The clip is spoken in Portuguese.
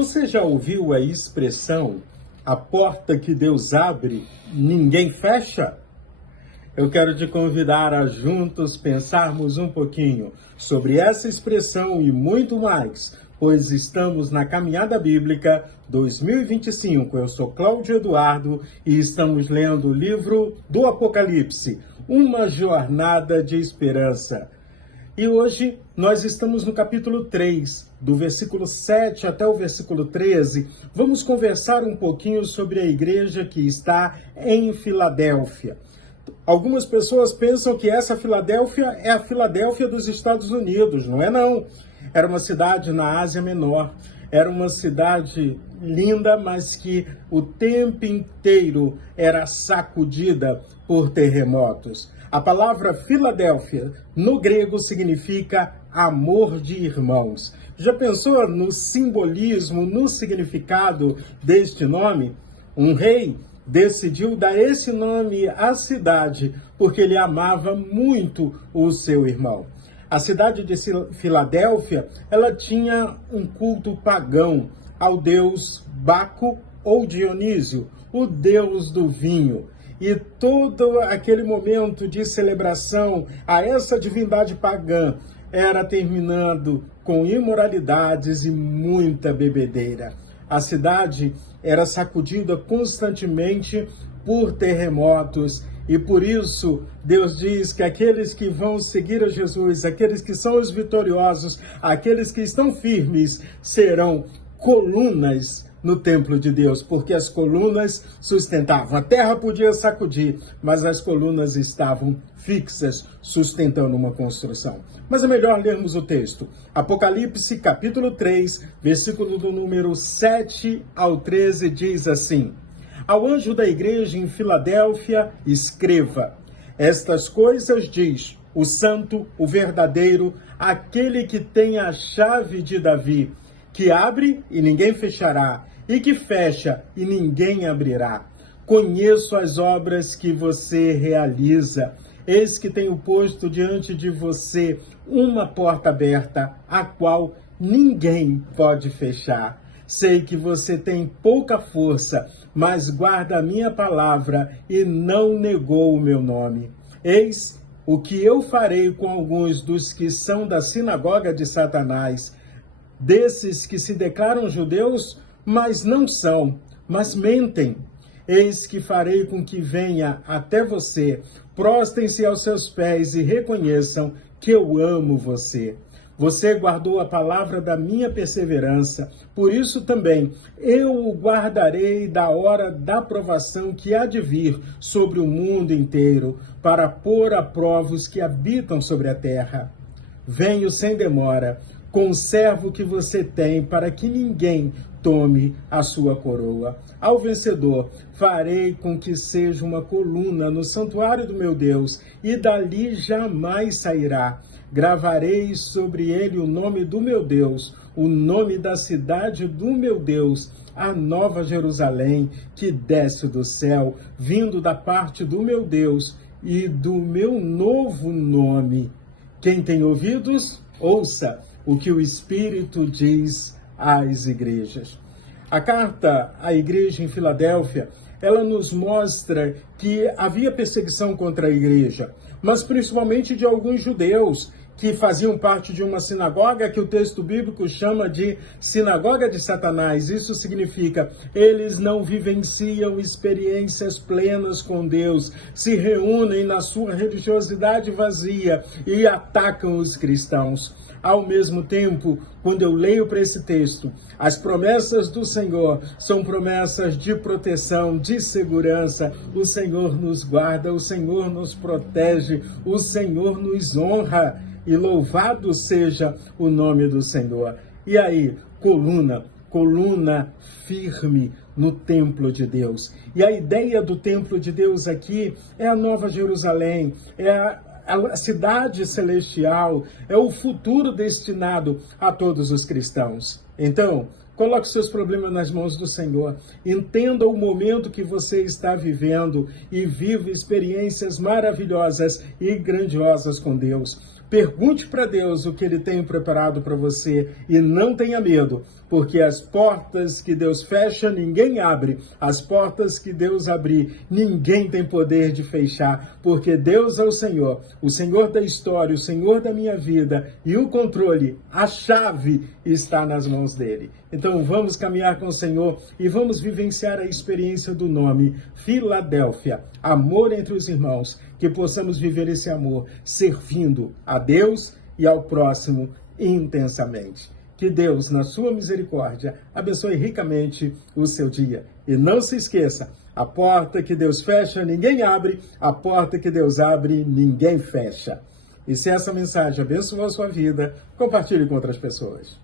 Você já ouviu a expressão, a porta que Deus abre, ninguém fecha? Eu quero te convidar a juntos pensarmos um pouquinho sobre essa expressão e muito mais, pois estamos na Caminhada Bíblica 2025. Eu sou Cláudio Eduardo e estamos lendo o livro do Apocalipse, Uma Jornada de Esperança. E hoje nós estamos no capítulo 3, do versículo 7 até o versículo 13. Vamos conversar um pouquinho sobre a igreja que está em Filadélfia. Algumas pessoas pensam que essa Filadélfia é a Filadélfia dos Estados Unidos, não é não. Era uma cidade na Ásia Menor, era uma cidade linda, mas que o tempo inteiro era sacudida por terremotos. A palavra Filadélfia, no grego, significa amor de irmãos. Já pensou no simbolismo, no significado deste nome? Um rei decidiu dar esse nome à cidade porque ele amava muito o seu irmão. A cidade de Filadélfia, ela tinha um culto pagão ao deus Baco ou Dionísio, o deus do vinho. E todo aquele momento de celebração a essa divindade pagã era terminando com imoralidades e muita bebedeira. A cidade era sacudida constantemente por terremotos e por isso Deus diz que aqueles que vão seguir a Jesus, aqueles que são os vitoriosos, aqueles que estão firmes, serão colunas no templo de Deus, porque as colunas sustentavam. A terra podia sacudir, mas as colunas estavam fixas, sustentando uma construção. Mas é melhor lermos o texto. Apocalipse, capítulo 3, versículo do número 7 ao 13, diz assim: Ao anjo da igreja em Filadélfia, escreva: Estas coisas diz o santo, o verdadeiro, aquele que tem a chave de Davi, que abre e ninguém fechará, e que fecha e ninguém abrirá. Conheço as obras que você realiza. Eis que tenho posto diante de você uma porta aberta, a qual ninguém pode fechar. Sei que você tem pouca força, mas guarda a minha palavra e não negou o meu nome. Eis o que eu farei com alguns dos que são da sinagoga de Satanás, desses que se declaram judeus, mas não são, mas mentem. Eis que farei com que venha até você, prostem-se aos seus pés e reconheçam que eu amo você. Você guardou a palavra da minha perseverança, por isso também eu o guardarei da hora da provação que há de vir sobre o mundo inteiro, para pôr à prova os que habitam sobre a terra. Venho sem demora. Conserva o que você tem, para que ninguém tome a sua coroa. Ao vencedor, farei com que seja uma coluna no santuário do meu Deus, e dali jamais sairá. Gravarei sobre ele o nome do meu Deus, o nome da cidade do meu Deus, a nova Jerusalém, que desce do céu, vindo da parte do meu Deus, e do meu novo nome. Quem tem ouvidos, ouça o que o Espírito diz às igrejas. A carta à igreja em Filadélfia, ela nos mostra que havia perseguição contra a igreja, mas principalmente de alguns judeus que faziam parte de uma sinagoga que o texto bíblico chama de sinagoga de Satanás. Isso significa, eles não vivenciam experiências plenas com Deus, se reúnem na sua religiosidade vazia e atacam os cristãos. Ao mesmo tempo, quando eu leio para esse texto, as promessas do Senhor são promessas de proteção, de segurança. O Senhor nos guarda, o Senhor nos protege, o Senhor nos honra. E louvado seja o nome do Senhor. E aí, coluna firme no templo de Deus. E a ideia do templo de Deus aqui é a Nova Jerusalém, é a cidade celestial, é o futuro destinado a todos os cristãos. Então, coloque seus problemas nas mãos do Senhor. Entenda o momento que você está vivendo e viva experiências maravilhosas e grandiosas com Deus. Pergunte para Deus o que Ele tem preparado para você e não tenha medo, porque as portas que Deus fecha, ninguém abre. As portas que Deus abrir, ninguém tem poder de fechar, porque Deus é o Senhor da história, o Senhor da minha vida, e o controle, a chave está nas mãos dele. Então vamos caminhar com o Senhor e vamos vivenciar a experiência do nome Filadélfia, amor entre os irmãos, que possamos viver esse amor servindo a Deus e ao próximo intensamente. Que Deus, na sua misericórdia, abençoe ricamente o seu dia. E não se esqueça, a porta que Deus fecha, ninguém abre. A porta que Deus abre, ninguém fecha. E se essa mensagem abençoou a sua vida, compartilhe com outras pessoas.